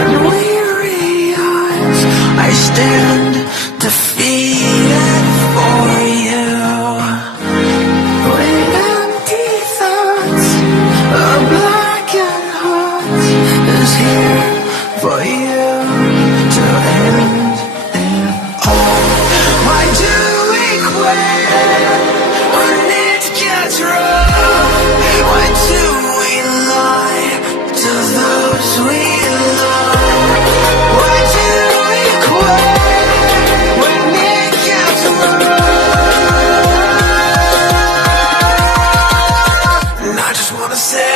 and weary eyes, I stand defeated for you. With empty thoughts, a blackened heart is here for you to end it all. Why do we quit when it gets rough? Why do we lie to those we love? Why do we quit when it gets rough? And I just wanna say